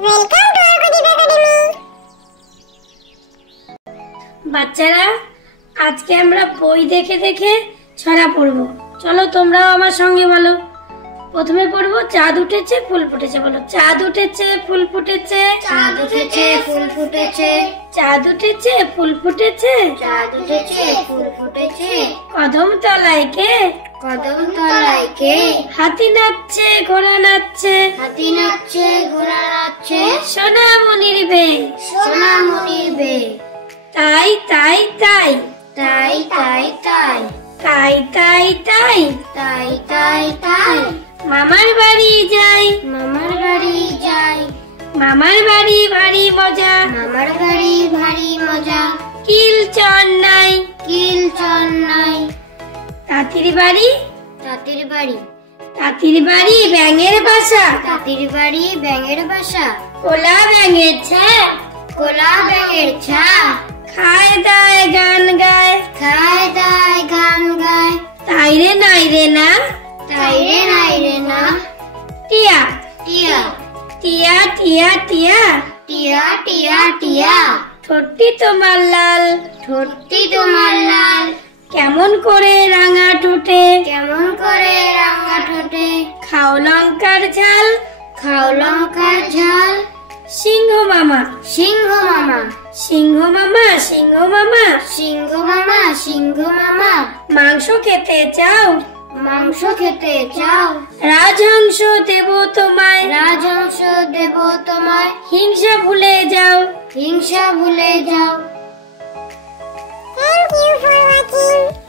Welcome to ArkoDeep Academy। বাচ্চারা, আজকে আমরা বই দেখে দেখে ছড়া পড়ব। চলো তোমরাও আমার সঙ্গে বলো। প্রথমে পড়বো চাঁদ উঠেছে ফুল ফুটেছে। বলো, চাঁদ উঠেছে ফুল ফুটেছে। চাঁদ উঠেছে ফুল ফুটেছে। চাঁদ উঠেছে ফুল ফুটেছে। চাঁদ উঠেছে ফুল ফুটেছে। কদম তলায় কে? কদম তলায় কে? হাতি নাচছে ঘোড়া নাচছে। হাতি নাচছে ঘোড়া নাচছে। সোনামণির বে। সোনামণির বে। তাই তাই তাই। তাই তাই তাই। তাই তাই তাই। তাই তাই তাই। মামার বাড়ি যাই। মামার বাড়ি যাই। মামার বাড়ি ভারী মজা। মামার বাড়ি ভারী মজা। কিল চর নাই। কিল চর নাই। তাঁতির বাড়ি। তাঁতির বাড়ি। তাঁতির বাড়ি ব্যাঙের বাসা। তাঁতির বাড়ি ব্যাঙের বাসা। কোলা ব্যাঙের ছা। কোলা ব্যাঙের ছা। খায় দায় গান গায়। খায় দায় গান গায়। তাই রে নাই রে না। তাই রে নাই রে না। টিয়া। টিয়া। টিয়া টিয়া টিয়া। টিয়া টিয়া টিয়া। ঠোঁটটি তোমার লাল। ঠোঁটটি তোমার লাল। কেমন করে রাঙা ঠোঁটে। কেমন করে রাঙা ঠোঁটে। খাও লঙ্কার ঝাল। খাও লঙ্কার ঝাল। সিংহ মামা। সিংহ মামা। সিংহ মামা সিংহ মামা। সিংহ মামা সিংহ মামা। মাংস খেতে চাও। মাংস খেতে চাও। রাজহংস দেব তোমায়। রাজহংস দেব তোমায়। হিংসা ভুলে যাও। হিংসা ভুলে যাও। Thank you for watching.